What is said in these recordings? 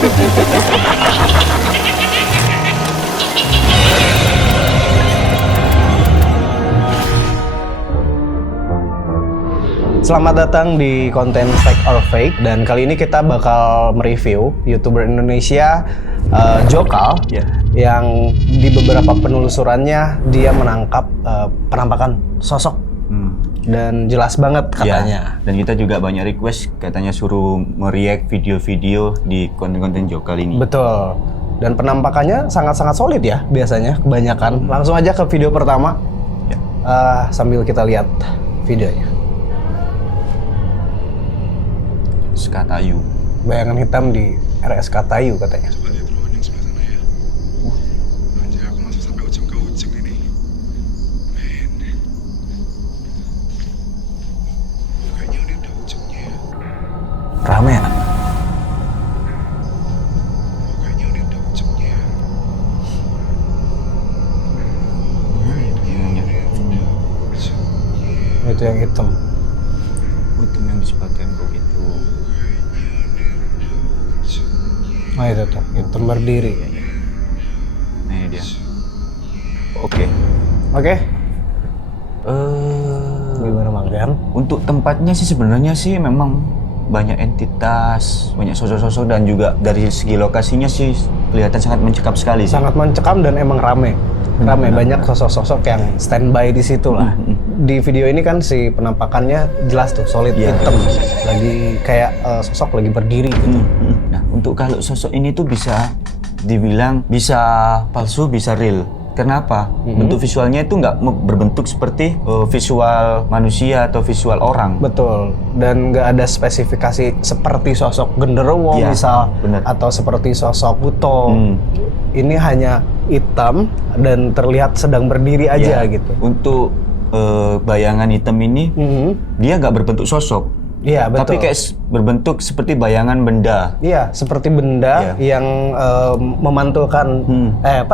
Selamat datang di konten Fact or Fake, dan kali ini kita bakal mereview YouTuber Indonesia Jokal yang di beberapa penelusurannya dia menangkap penampakan sosok dan jelas banget katanya. Dan kita juga banyak request katanya suruh mereact video-video di konten-konten Jokal ini. Betul. Dan penampakannya sangat-sangat solid ya biasanya kebanyakan. Langsung aja ke video pertama. Sambil kita lihat videonya. Skatayu. Bayangan hitam di RSK Tayu katanya. Coba lihat ruangan yang sebelah sana ya. Anjir, aku masuk sampai ujung ke ujung ini. Men. Kayaknya udah ada ujungnya ya. Rame ya? Kayaknya udah ada ujungnya ya. Itu yang hitam. Hitam yang di sebelah tembok itu. Oh itu tuh, hitam berdiri. Nah ini dia. Oke. Gimana Manggan? Untuk tempatnya sih sebenarnya sih memang banyak entitas, banyak sosok-sosok, dan juga dari segi lokasinya sih kelihatan sangat mencekam sekali sih. Sangat mencekam dan emang rame. Banyak sosok-sosok yang standby di situ lah. Di video ini kan si penampakannya jelas tuh, solid hitam. Lagi kayak sosok lagi berdiri gitu. Nah, untuk kalau sosok ini tuh bisa dibilang bisa palsu, bisa real. Kenapa? Bentuk visualnya itu nggak berbentuk seperti visual manusia atau visual orang. Betul. Dan nggak ada spesifikasi seperti sosok genderuwo misal, atau seperti sosok buto. Ini hanya hitam dan terlihat sedang berdiri aja gitu. Untuk bayangan hitam ini, dia nggak berbentuk sosok. Iya, betul. Tapi kayak berbentuk seperti bayangan benda. Iya, seperti benda yang memantulkan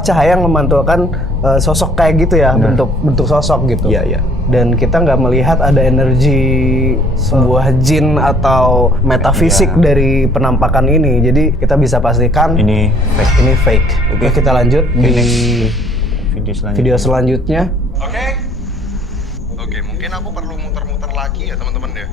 cahaya yang memantulkan sosok kayak gitu ya, bentuk sosok gitu. Iya. Dan kita nggak melihat ada energi sebuah jin atau metafisik dari penampakan ini. Jadi kita bisa pastikan ini fake. Oke, kita lanjut di video selanjutnya. Oke, mungkin aku perlu muter-muter lagi ya teman-teman ya.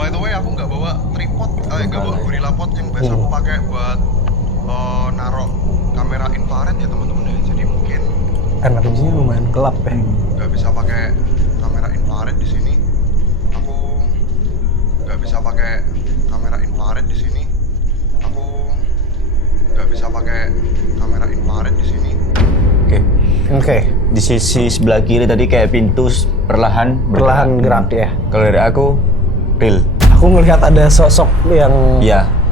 By the way, aku nggak bawa tripod, nggak bawa gorilla pod yang biasa aku pakai buat naruh kamera infrared ya teman-teman ya. Jadi mungkin Energinya lumayan gelap ya. Nggak bisa pakai kamera infrared di sini. Aku nggak bisa pakai kamera infrared di sini. Aku nggak bisa pakai kamera infrared di sini. Oke. Di sisi sebelah kiri tadi kayak pintu perlahan gerak ya. Kalau dari aku real. Aku ngelihat ada sosok yang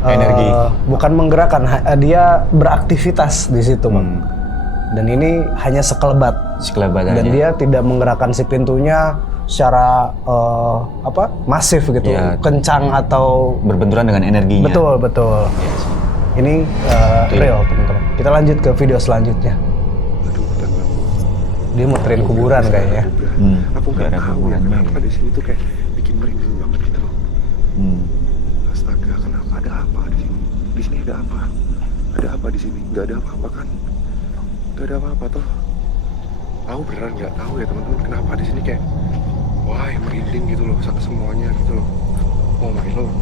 energi. Bukan menggerakkan, dia beraktivitas di situ, Bang. Dan ini hanya sekelebat aja. Dan dia tidak menggerakkan si pintunya secara masif gitu, kencang atau berbenturan dengan energinya. Betul. Ini real, teman-teman. Kita lanjut ke video selanjutnya. Dia muterin kuburan kayaknya. Aku nggak tahu ya kenapa di sini tuh kayak bikin merinding banget gitu loh. Astaga, kenapa? Ada apa di sini? Di sini ada apa? Ada apa di sini? Nggak ada apa-apa kan? Nggak ada apa-apa toh. Aku beneran nggak tahu ya teman-teman kenapa di sini kayak merinding gitu loh semuanya gitu loh. Oh my lord.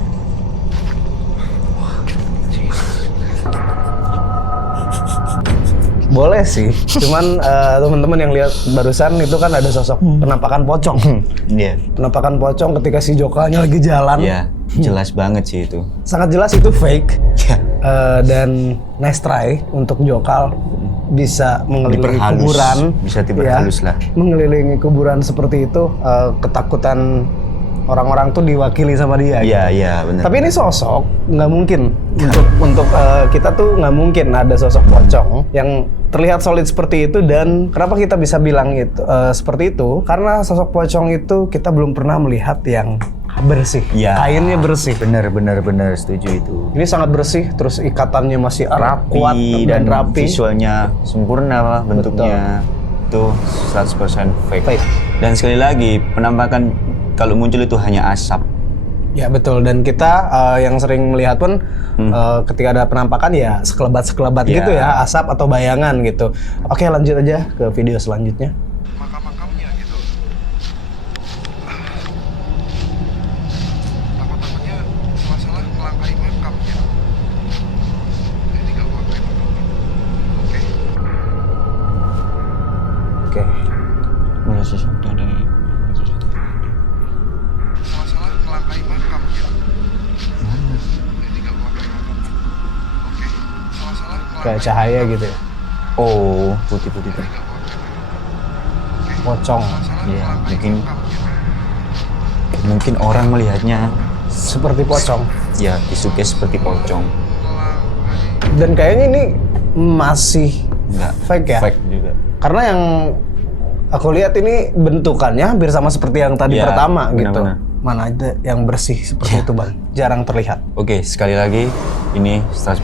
Boleh sih, cuman teman-teman yang lihat barusan itu kan ada sosok penampakan pocong. Penampakan pocong ketika si Jokalnya lagi jalan. Jelas banget sih itu. Sangat jelas itu fake. Dan nice try untuk Jokal bisa mengelilingi kuburan. Bisa diperhalus lah. Mengelilingi kuburan seperti itu, ketakutan orang-orang tuh diwakili sama dia. Iya, benar. Tapi ini sosok nggak mungkin untuk kita tuh nggak mungkin ada sosok pocong yang terlihat solid seperti itu. Dan kenapa kita bisa bilang itu seperti itu? Karena sosok pocong itu kita belum pernah melihat yang bersih, kainnya bersih. Benar, setuju itu. Ini sangat bersih, terus ikatannya masih kuat dan rapi. Visualnya sempurna lah bentuknya. Itu 100% fake. Dan sekali lagi, penampakan kalau muncul itu hanya asap. Ya betul, dan kita yang sering melihat pun ketika ada penampakan ya sekelebat-sekelebat gitu ya, asap atau bayangan gitu. Oke, lanjut aja ke video selanjutnya. Makam-makamnya gitu. Takut-takutnya salah-salah melangkahi makam gitu. Ini nggak melangkahi makam. Oke. Oke. Ada sesuatu ada. Salah-salah melangkahi makam gitu. Ini nggak melangkahi makam. Oke. Salah-salah Kayak cahaya gitu ya. Oh, putih-putih tuh. Pocong. Ya, mungkin orang melihatnya Seperti pocong. ya disukai seperti pocong. Dan kayaknya ini masih Enggak, fake ya. fake juga. Karena yang aku lihat ini bentukannya hampir sama seperti yang tadi Ya, pertama gitu. benar-benar. Mana ada yang bersih seperti itu Bang. Jarang terlihat. Oke, sekali lagi ini 100%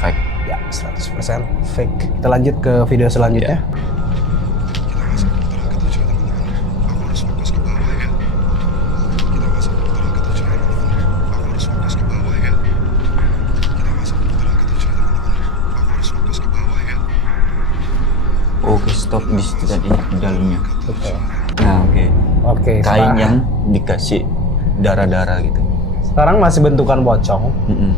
fake. Ya, 100% fake. Kita lanjut ke video selanjutnya. Kita masuk putaran ketujuh teman-teman. Aku harus fokus ke bawah ya. Kita masuk putaran ketujuh teman-teman. Aku harus fokus ke bawah ya. Kita masuk putaran ketujuh teman-teman. Aku harus fokus ke bawah ya. Oke, stop di situ tadi di dalamnya. Betul. Nah, oke. Oke, Kain sekarang- yang dikasih darah-darah gitu. sekarang masih bentukan pocong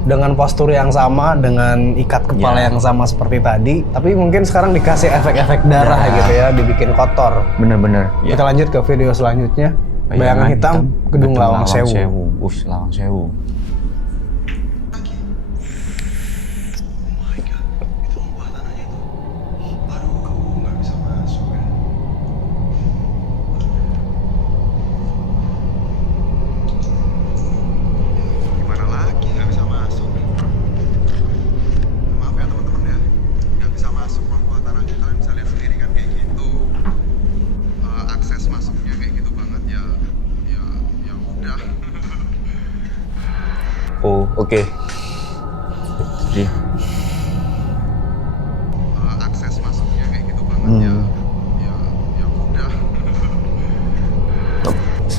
dengan postur yang sama, dengan ikat kepala Ya. yang sama seperti tadi, tapi mungkin sekarang dikasih efek-efek darah Ya. gitu ya, dibikin kotor. Bener-bener. Kita lanjut ke video selanjutnya. Bayangan hitam, Gedung Lawang Sewu. Lawang Sewu. Itu ubah tanahnya itu. Aduh, aku nggak bisa masuk ya. Gimana lagi nggak bisa masuk? Maaf ya teman-teman ya, nggak bisa masuk bang buat tanahnya. Kalian bisa lihat sendiri kan kayak gitu. Akses masuknya kayak gitu banget ya. Ya udah. Oh, oke. Jadi, Akses masuknya kayak gitu banget ya. Ya udah.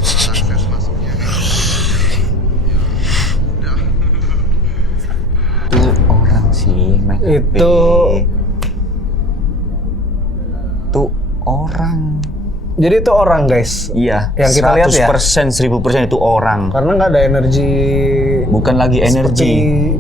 Akses masuknya kayak gitu banget ya. Ya udah. itu orang sih, main HP. Itu orang. Jadi itu orang guys. Iya, Yang kita lihat ya? 100%, 1000% itu orang. Karena nggak ada energi. Bukan lagi energi.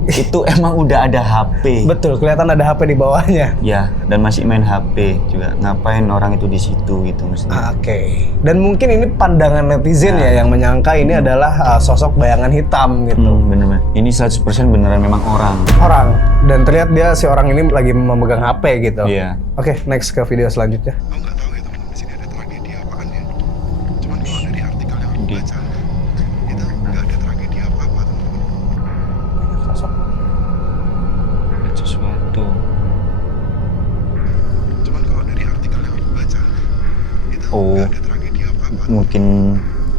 Itu emang udah ada HP. Betul, kelihatan ada HP di bawahnya. Ya, dan masih main HP juga. Ngapain orang itu di situ gitu maksudnya. Oke. Dan mungkin ini pandangan netizen ya yang menyangka ini adalah sosok bayangan hitam gitu. Bener-bener. Ini 100% beneran memang orang. Orang. Dan terlihat dia si orang ini lagi memegang HP gitu. Iya. Oke, next ke video selanjutnya. Aku nggak tahu ya teman-teman, di sini ada tragedi apaan ya. Cuman kalau dari artikel yang aku baca, itu nggak ada tragedi apa-apa teman-teman. Sosok. Ada sesuatu. Cuman kalau dari artikel yang aku baca, itu Oh. nggak ada tragedi apa-apa. Mungkin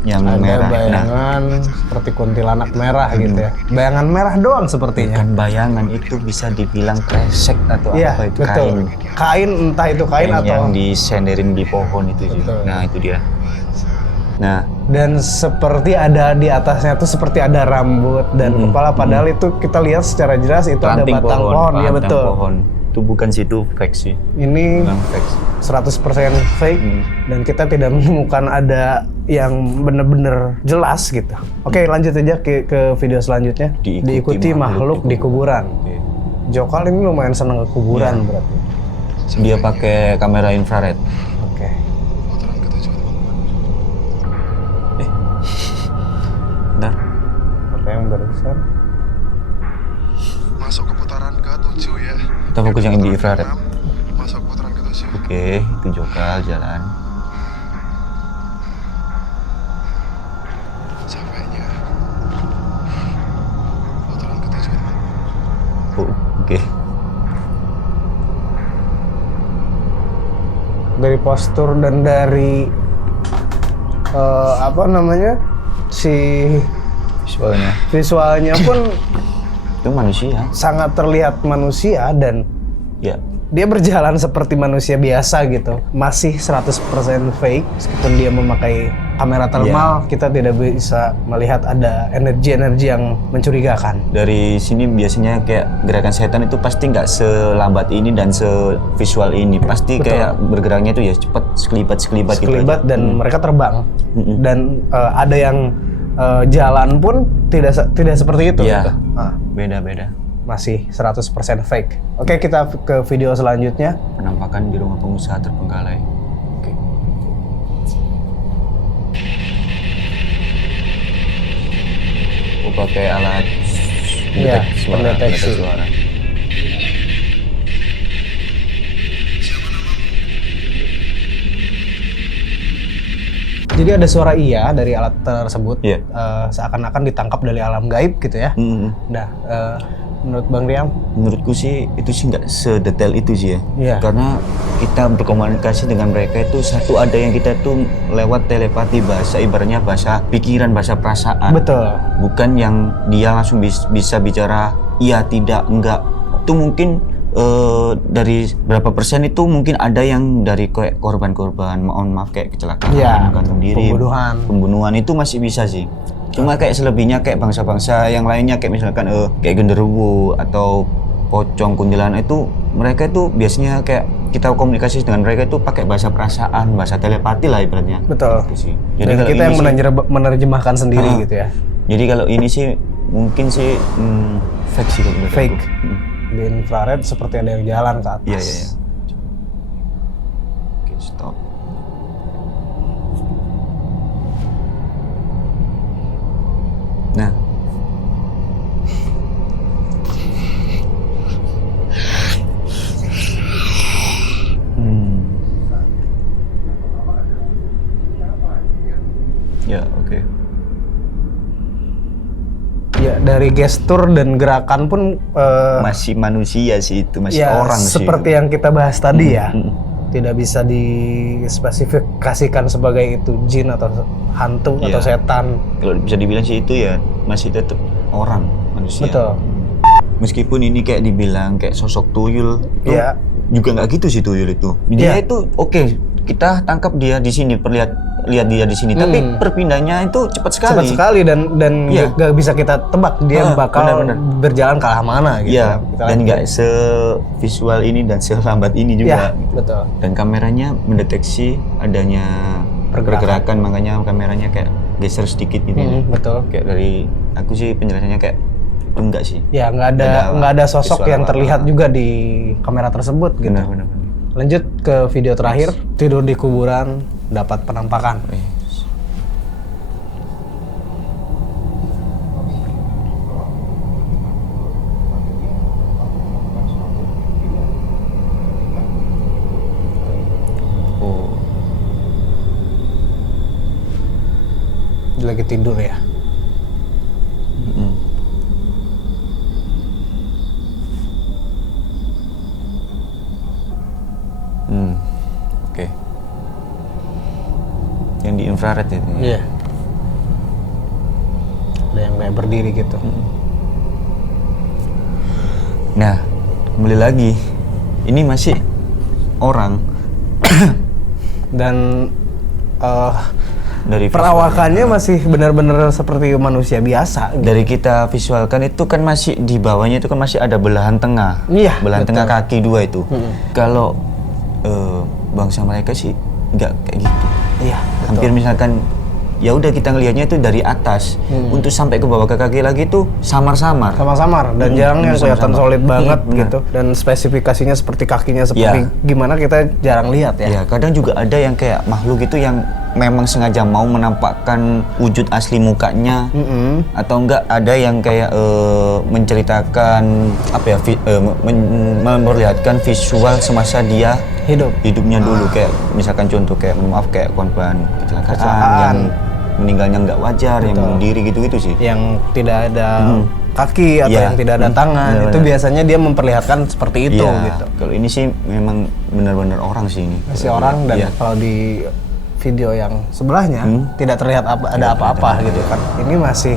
yang Ada merah. Nah, bayangan seperti kuntilanak merah gitu ya. Bayangan merah doang sepertinya. bukan bayangan, itu bisa dibilang kresek atau Iya, apa itu betul. kain. Kain, entah itu kain atau yang disenderin di pohon itu juga. Betul. Nah, itu dia. Nah, dan seperti ada di atasnya tuh seperti ada rambut dan kepala, padahal itu kita lihat secara jelas itu ada ranting batang pohon. Ya batang betul. pohon. Itu bukan situ fake sih. Ini Bukan fake. 100% fake dan kita tidak menemukan ada yang benar-benar jelas gitu. Oke, lanjut aja ke video selanjutnya. Diikuti makhluk di kuburan. Oke. Jokal ini lumayan seneng ke kuburan berarti. Dia pakai kamera infrared. Oke. Putaran ketujuh teman-teman. Bentar. Apa yang barusan? Masuk ke putaran ke-7 ya. Kita fokus yang di infrared. Masuk putaran ke-7. Oke, itu Jokal jalan. Sampainya putaran ke-7 teman-teman. Oh, oke. Dari postur dan dari apa namanya si Visualnya visualnya pun itu manusia. sangat terlihat manusia dan Ya, dia berjalan seperti manusia biasa gitu. Masih 100% fake meskipun dia memakai kamera thermal kita tidak bisa melihat ada energi-energi yang mencurigakan. Dari sini biasanya kayak gerakan setan itu pasti nggak selambat ini dan sevisual ini. Pasti kayak bergeraknya itu ya cepat sekelibat gitu. Sekelibat dan mereka terbang. Dan ada yang jalan pun tidak seperti itu. Iya. Gitu. Beda-beda. Masih 100% fake. Oke, kita ke video selanjutnya. Penampakan di rumah pengusaha terbengkalai. Oke. Pakai alat Iya, suara, pendeteksi. suara. Jadi ada suara iya dari alat tersebut, Iya. seakan-akan ditangkap dari alam gaib gitu ya. Nah, menurut Bang Riam, Menurutku sih itu sih nggak sedetail itu sih ya. Iya. Karena kita berkomunikasi dengan mereka itu satu ada yang kita tuh lewat telepati, bahasa ibaratnya bahasa pikiran, bahasa perasaan. betul. Bukan yang dia langsung bisa bicara iya tidak enggak. Itu mungkin dari berapa persen itu mungkin ada yang dari kayak korban-korban, mohon maaf kayak kecelakaan, Iya, gantung diri, pembunuhan itu masih bisa sih. Cuma kayak selebihnya kayak bangsa-bangsa yang lainnya kayak misalkan kayak genderuwo atau pocong, kuntilanak itu mereka itu biasanya kayak kita komunikasi dengan mereka itu pakai bahasa perasaan, bahasa telepati lah ibaratnya. Betul. Gitu sih. Jadi kalau kita ini yang sih- menerjemahkan sendiri gitu ya. Jadi kalau ini sih mungkin sih fake sih kalau menurut Fake. aku. Di infrared seperti ada yang jalan ke atas. Iya. Oke, stop. Nah. Ya, oke. Ya, dari gestur dan gerakan pun Masih manusia sih itu, masih ya, orang sih. seperti yang kita bahas tadi ya. Tidak bisa dispesifikasikan sebagai itu jin atau hantu atau setan. Kalau bisa dibilang sih itu ya masih tetap orang, manusia. Betul. Meskipun ini kayak dibilang kayak sosok tuyul, itu Iya. juga nggak gitu sih tuyul itu. Dia itu oke, kita tangkap dia di sini, lihat dia di sini, tapi perpindahannya itu cepat sekali. Cepat sekali dan Iya. gak bisa kita tebak dia bakal benar-benar. berjalan ke arah mana gitu. Iya, Kita dan lihat. nggak sevisual ini dan selambat ini juga. Iya, betul. Dan kameranya mendeteksi adanya pergerakan, makanya kameranya kayak geser sedikit gitu. Betul. Kayak dari aku sih penjelasannya kayak itu enggak sih. Ya, nggak ada sosok visual yang apa-apa. terlihat juga di kamera tersebut gitu. Benar. Lanjut ke video terakhir, tidur di kuburan dapat penampakan. Oh, Dia lagi tidur ya. oke. Yang di infrared itu. Iya. Ada yang kayak berdiri gitu. Nah, kembali lagi, ini masih orang. Dan Dari perawakannya masih benar-benar seperti manusia biasa. Gitu. dari kita visualkan itu kan masih di bawahnya itu kan masih ada belahan tengah. Iya, Belahan betul. tengah kaki dua itu. Kalau bangsa mereka sih nggak kayak gitu. Iya, Hampir misalkan ya udah kita ngelihatnya itu dari atas untuk sampai ke bawah ke kaki lagi itu samar-samar. Sama-samar dan jarang yang kelihatan sama-sama. solid banget benar. gitu. Dan spesifikasinya seperti kakinya seperti gimana kita jarang lihat ya. Ya, kadang juga ada yang kayak makhluk itu yang memang sengaja mau menampakkan wujud asli mukanya, atau enggak ada yang kayak menceritakan apa ya, memperlihatkan visual semasa dia hidupnya dulu, kayak misalkan contoh kayak maaf kayak korban kecelakaan yang meninggalnya nggak wajar, yang bunuh diri gitu-gitu sih. Yang tidak ada kaki atau Iya. yang tidak ada tangan, Benar-benar. itu biasanya dia memperlihatkan seperti itu Iya, gitu. kalau ini sih memang benar-benar orang sih ini. Masih orang dan Iya. kalau di video yang sebelahnya tidak terlihat ada apa-apa gitu kan. Ini masih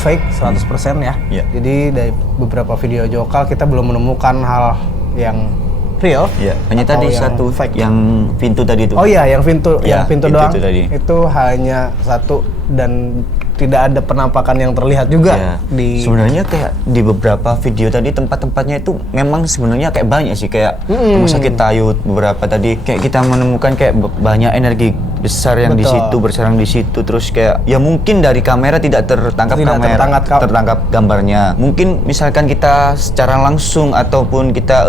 fake 100% ya. Iya. Jadi dari beberapa video Jokal kita belum menemukan hal yang real. Ya, hanya atau tadi yang satu fake. yang pintu tadi itu. Oh iya, yang pintu Ya, yang pintu pintu doang. itu tadi. Itu hanya satu dan tidak ada penampakan yang terlihat juga Ya, di sebenarnya kayak di beberapa video tadi tempat-tempatnya itu memang sebenarnya kayak banyak sih, kayak rumah sakit Tayut beberapa tadi kayak kita menemukan kayak banyak energi besar yang di Betul. situ bersarang di situ, terus kayak ya mungkin dari kamera tidak tertangkap tertangkap gambarnya. Mungkin misalkan kita secara langsung ataupun kita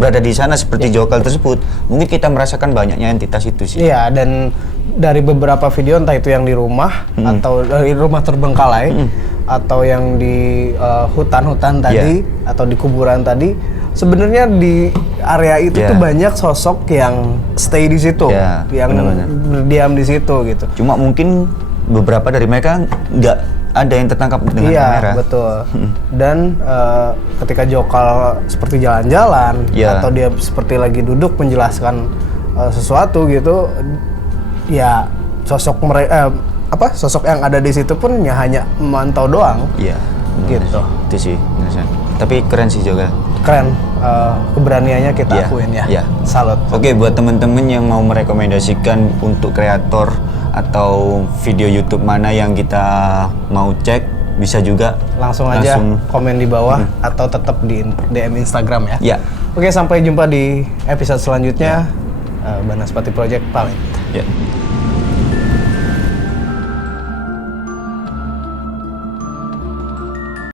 berada di sana seperti Jokal tersebut, mungkin kita merasakan banyaknya entitas itu sih. Iya, dan dari beberapa video entah itu yang di rumah atau dari rumah terbengkalai atau yang di hutan-hutan tadi atau di kuburan tadi, sebenarnya di area itu tuh banyak sosok yang stay di situ, yang berdiam di situ gitu. Cuma mungkin beberapa dari mereka nggak ada yang tertangkap dengan kamera. Iya, betul. Dan ketika Jokal seperti jalan-jalan atau dia seperti lagi duduk menjelaskan sesuatu gitu, ya sosok mereka sosok yang ada di situ pun ya hanya memantau doang. Iya. Gitu. Itu sih, tapi keren sih juga. Keren, keberaniannya kita akuin ya. Iya. Salut. Oke, buat temen-temen yang mau merekomendasikan untuk kreator atau video YouTube mana yang kita mau cek, bisa juga Langsung aja komen di bawah atau tetap di DM Instagram ya. Ya. Oke, sampai jumpa di episode selanjutnya. Banaspati Project pamit. Ya.